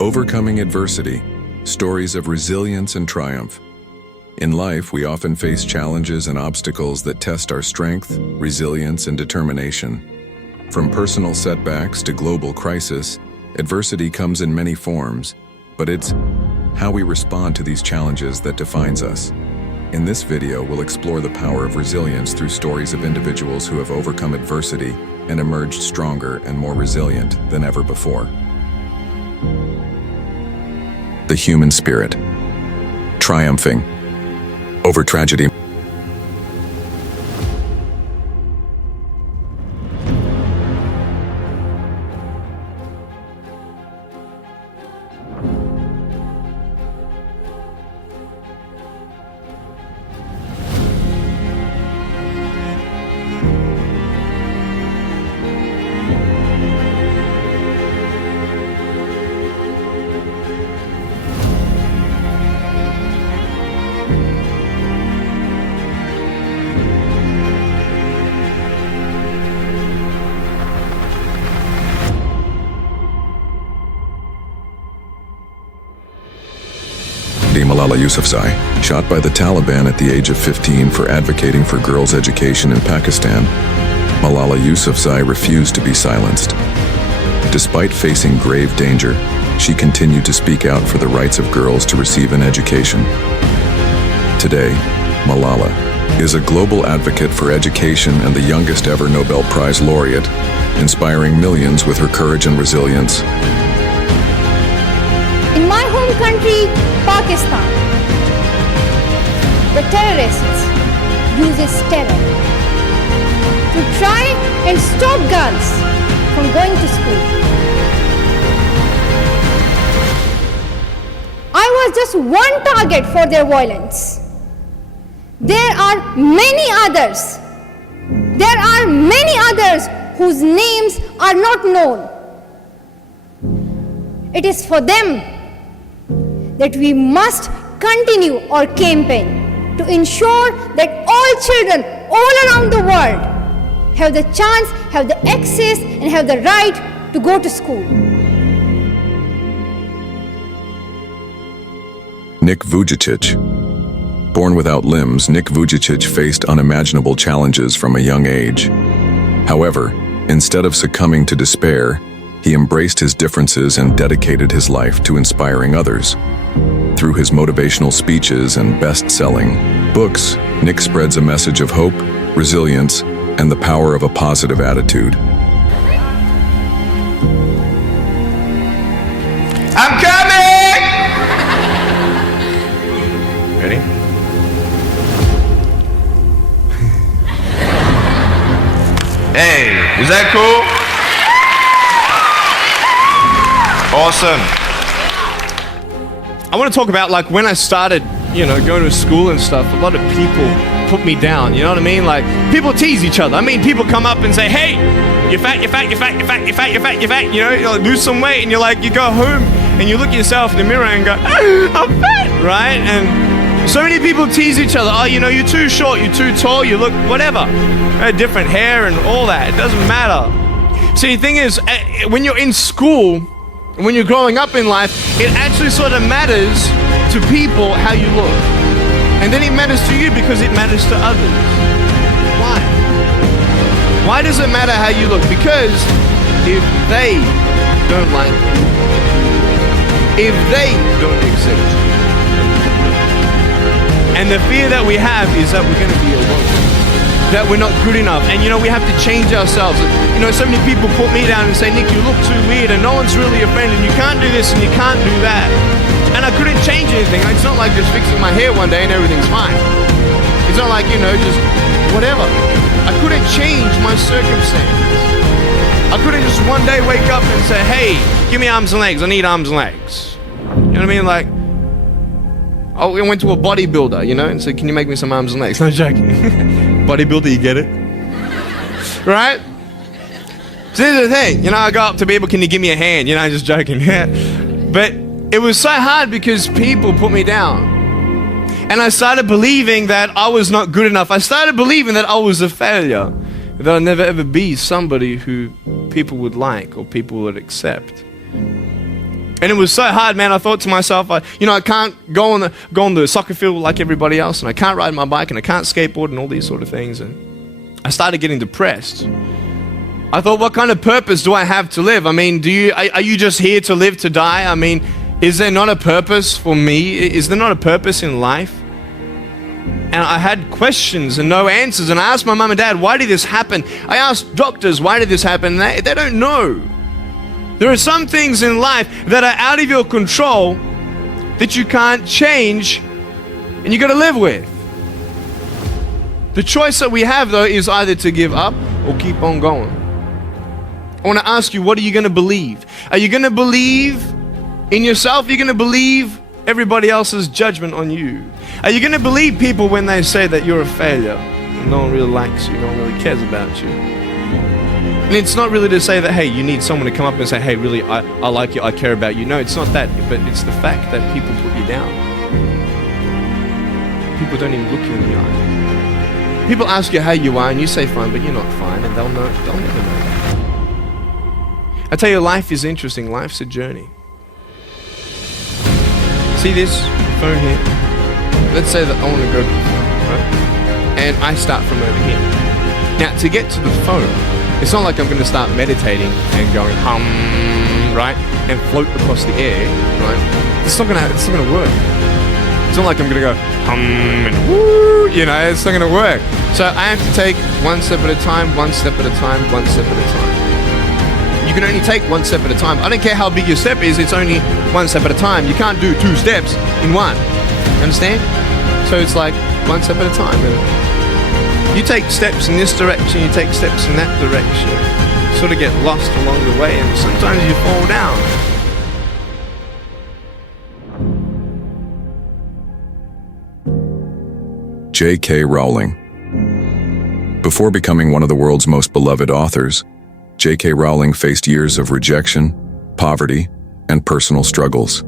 Overcoming adversity, stories of resilience and triumph. In life, we often face challenges and obstacles that test our strength, resilience, and determination. From personal setbacks to global crisis, adversity comes in many forms, but it's how we respond to these challenges that defines us. In this video, we'll explore the power of resilience through stories of individuals who have overcome adversity and emerged stronger and more resilient than ever before. The human spirit, triumphing over tragedy. Malala Yousafzai, shot by the Taliban at the age of 15 for advocating for girls' education in Pakistan, Malala Yousafzai refused to be silenced. Despite facing grave danger, she continued to speak out for the rights of girls to receive an education. Today, Malala is a global advocate for education and the youngest ever Nobel Prize laureate, inspiring millions with her courage and resilience. In my home country, Pakistan, the terrorists uses terror to try and stop girls from going to school. I was just one target for their violence. There are many others. There are many others whose names are not known. It is for them that we must continue our campaign to ensure that all children all around the world have the chance, have the access, and have the right to go to school. Nick Vujicic. Born without limbs, Nick Vujicic faced unimaginable challenges from a young age. However, instead of succumbing to despair, he embraced his differences and dedicated his life to inspiring others. Through his motivational speeches and best-selling books, Nick spreads a message of hope, resilience, and the power of a positive attitude. I'm coming! Ready? Hey, is that cool? Awesome. I want to talk about like when I started, going to school and stuff, a lot of people put me down, you know what I mean? Like people tease each other. I mean, people come up and say, hey, you're fat, you're fat, you're fat, you're fat, you're fat, you're fat, you're fat, you like, lose some weight, and you go home and you look at yourself in the mirror and go, I'm fat, right? And so many people tease each other. Oh, you're too short, you're too tall, you look whatever. Different hair and all that, it doesn't matter. See, the thing is, when you're in school, when you're growing up in life, it actually sort of matters to people how you look. And then it matters to you because it matters to others. Why? Why does it matter how you look? Because if they don't like you, if they don't accept you, and the fear that we have is that we're going to be alone, that we're not good enough, and we have to change ourselves. So many people put me down and say, Nick, you look too weird and no one's really a friend and you can't do this and you can't do that. And I couldn't change anything. It's not like just fixing my hair one day and everything's fine. It's not like, just whatever. I couldn't change my circumstances. I couldn't just one day wake up and say, hey, give me arms and legs, I need arms and legs. You know what I mean? Like, I went to a bodybuilder, and said, can you make me some arms and legs? No joking. Bodybuilder, you get it? Right? So here's the thing, I go up to people, can you give me a hand? I'm just joking. But it was so hard because people put me down. And I started believing that I was not good enough. I started believing that I was a failure. That I'd never ever be somebody who people would like or people would accept. And it was so hard, man. I thought to myself, I can't go on the soccer field like everybody else, and I can't ride my bike, and I can't skateboard, and all these sort of things. And I started getting depressed. I thought, what kind of purpose do I have to live? I mean, are you just here to live to die? I mean, is there not a purpose for me? Is there not a purpose in life? And I had questions and no answers. And I asked my mum and dad, why did this happen? I asked doctors, why did this happen? And they don't know. There are some things in life that are out of your control that you can't change and you got to live with. The choice that we have, though, is either to give up or keep on going. I want to ask you, what are you going to believe? Are you going to believe in yourself? Are you going to believe everybody else's judgment on you? Are you going to believe people when they say that you're a failure and no one really likes you, no one really cares about you? And it's not really to say that, hey, you need someone to come up and say, hey, really, I like you, I care about you. No, it's not that, but it's the fact that people put you down. People don't even look you in the eye. People ask you how you are and you say fine, but you're not fine, and they'll never know that. I tell you, life is interesting. Life's a journey. See this phone here? Let's say that I want to go to the phone, right? And I start from over here. Now, to get to the phone, it's not like I'm going to start meditating and going hum, right, and float across the air, right? It's not going to work. It's not like I'm going to go hum and woo, it's not going to work. So I have to take one step at a time, one step at a time, one step at a time. You can only take one step at a time. I don't care how big your step is, it's only one step at a time. You can't do 2 steps in one. Understand? So it's like one step at a time. And you take steps in this direction, you take steps in that direction. You sort of get lost along the way, and sometimes you fall down. J.K. Rowling. Before becoming one of the world's most beloved authors, J.K. Rowling faced years of rejection, poverty, and personal struggles.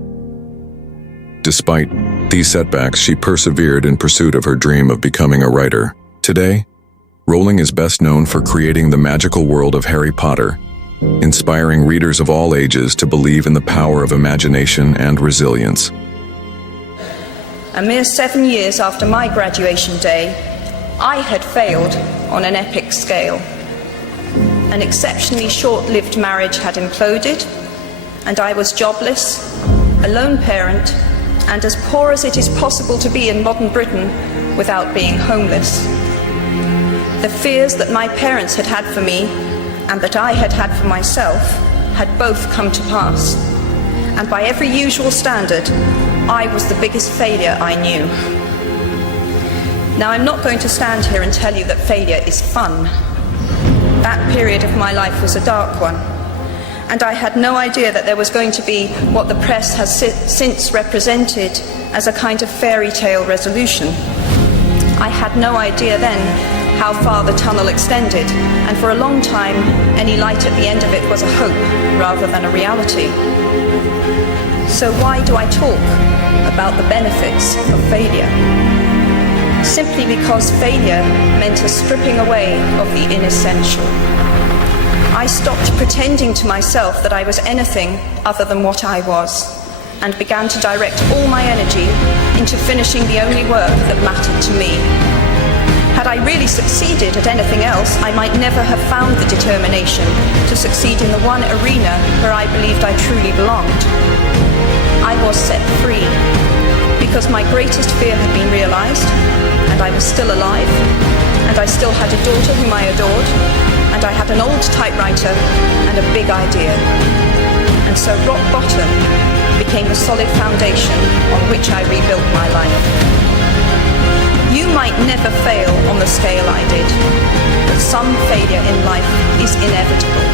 Despite these setbacks, she persevered in pursuit of her dream of becoming a writer. Today, Rowling is best known for creating the magical world of Harry Potter, inspiring readers of all ages to believe in the power of imagination and resilience. A mere 7 years after my graduation day, I had failed on an epic scale. An exceptionally short-lived marriage had imploded, and I was jobless, a lone parent, and as poor as it is possible to be in modern Britain without being homeless. The fears that my parents had had for me and that I had had for myself had both come to pass. And by every usual standard, I was the biggest failure I knew. Now, I'm not going to stand here and tell you that failure is fun. That period of my life was a dark one, and I had no idea that there was going to be what the press has since represented as a kind of fairy tale resolution. I had no idea then how far the tunnel extended, and for a long time, any light at the end of it was a hope rather than a reality. So why do I talk about the benefits of failure? Simply because failure meant a stripping away of the inessential. I stopped pretending to myself that I was anything other than what I was, and began to direct all my energy into finishing the only work that mattered to me. Had I really succeeded at anything else, I might never have found the determination to succeed in the one arena where I believed I truly belonged. I was set free, because my greatest fear had been realized, and I was still alive, and I still had a daughter whom I adored, and I had an old typewriter and a big idea. And so rock bottom became the solid foundation on which I rebuilt my life. You might never fail on the scale I did, but some failure in life is inevitable.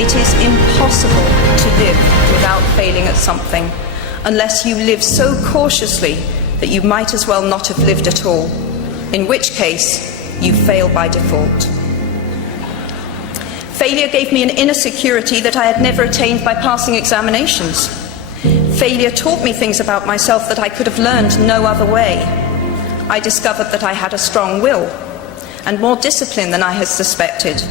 It is impossible to live without failing at something, unless you live so cautiously that you might as well not have lived at all, in which case you fail by default. Failure gave me an inner security that I had never attained by passing examinations. Failure taught me things about myself that I could have learned no other way. I discovered that I had a strong will, and more discipline than I had suspected.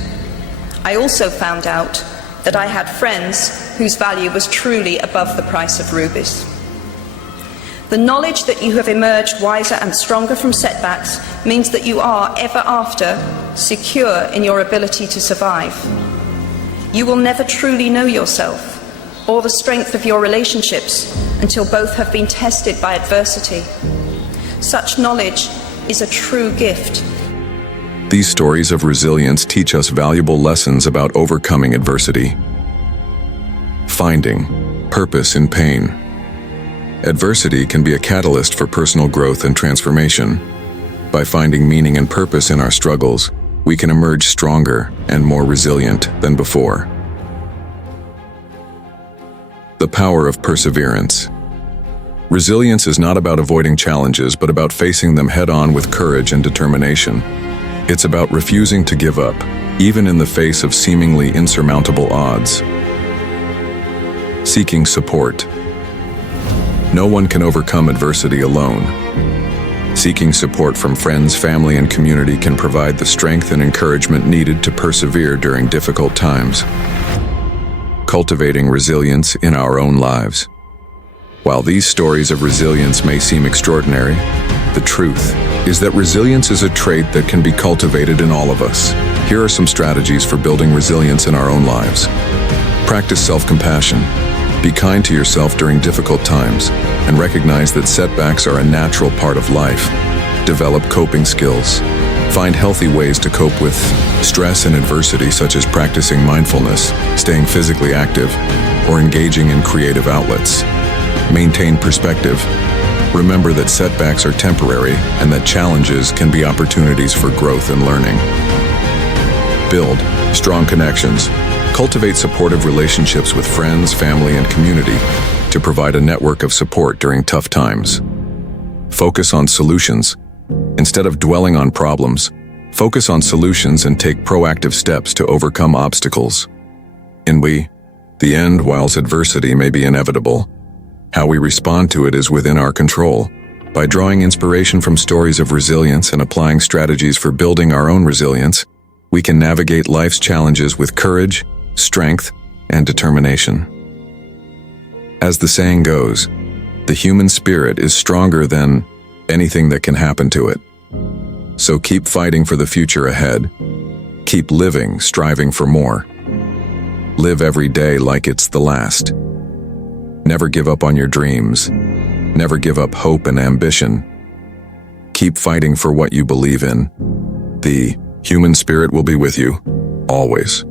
I also found out that I had friends whose value was truly above the price of rubies. The knowledge that you have emerged wiser and stronger from setbacks means that you are, ever after, secure in your ability to survive. You will never truly know yourself or the strength of your relationships until both have been tested by adversity. Such knowledge is a true gift. These stories of resilience teach us valuable lessons about overcoming adversity. Finding purpose in pain. Adversity can be a catalyst for personal growth and transformation. By finding meaning and purpose in our struggles, we can emerge stronger and more resilient than before. The power of perseverance. Resilience is not about avoiding challenges, but about facing them head-on with courage and determination. It's about refusing to give up, even in the face of seemingly insurmountable odds. Seeking support. No one can overcome adversity alone. Seeking support from friends, family, and community can provide the strength and encouragement needed to persevere during difficult times. Cultivating resilience in our own lives. While these stories of resilience may seem extraordinary, the truth is that resilience is a trait that can be cultivated in all of us. Here are some strategies for building resilience in our own lives. Practice self-compassion. Be kind to yourself during difficult times and recognize that setbacks are a natural part of life. Develop coping skills. Find healthy ways to cope with stress and adversity, such as practicing mindfulness, staying physically active, or engaging in creative outlets. Maintain perspective. Remember that setbacks are temporary and that challenges can be opportunities for growth and learning. Build strong connections. Cultivate supportive relationships with friends, family, and community to provide a network of support during tough times. Focus on solutions. Instead of dwelling on problems, focus on solutions and take proactive steps to overcome obstacles. In the end, whilst adversity may be inevitable, how we respond to it is within our control. By drawing inspiration from stories of resilience and applying strategies for building our own resilience, we can navigate life's challenges with courage, strength, and determination. As the saying goes, the human spirit is stronger than anything that can happen to it. So keep fighting for the future ahead. Keep living, striving for more. Live every day like it's the last. Never give up on your dreams. Never give up hope and ambition. Keep fighting for what you believe in. The human spirit will be with you, always.